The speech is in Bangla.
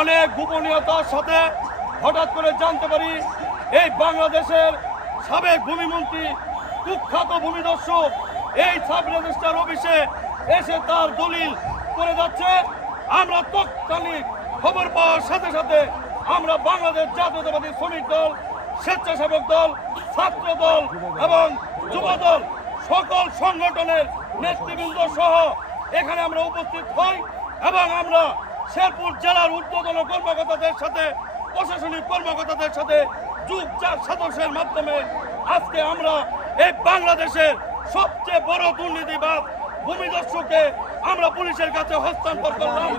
অনেক গোপনীয়তার সাথে হঠাৎ করে জানতে পারি এই বাংলাদেশের সাবেক ভূমিমন্ত্রী কুখ্যাত ভূমিদস্যু এই সাব রেজিস্ট্রার অফিসে এসে তার দলিল করে যাচ্ছে। আমরা তৎক্ষণিক খবর পাওয়ার সাথে সাথে আমরা বাংলাদেশ জাতীয়তাবাদী শ্রমিক দল, স্বেচ্ছাসেবক দল, ছাত্র দল এবং যুব দল সকল সংগঠনের নেতৃবৃন্দ সহ এখানে আমরা উপস্থিত হই এবং আমরা শেরপুর জেলার ঊর্ধ্বতন কর্মকর্তাদের সাথে, প্রশাসনিক কর্মকর্তাদের সাথে যুগ সদস্যের মাধ্যমে আজকে আমরা এই বাংলাদেশের সবচেয়ে বড় দুর্নীতিবাদ ভূমিদস্যুকে আমরা পুলিশের কাছে হস্তান্তর করলাম।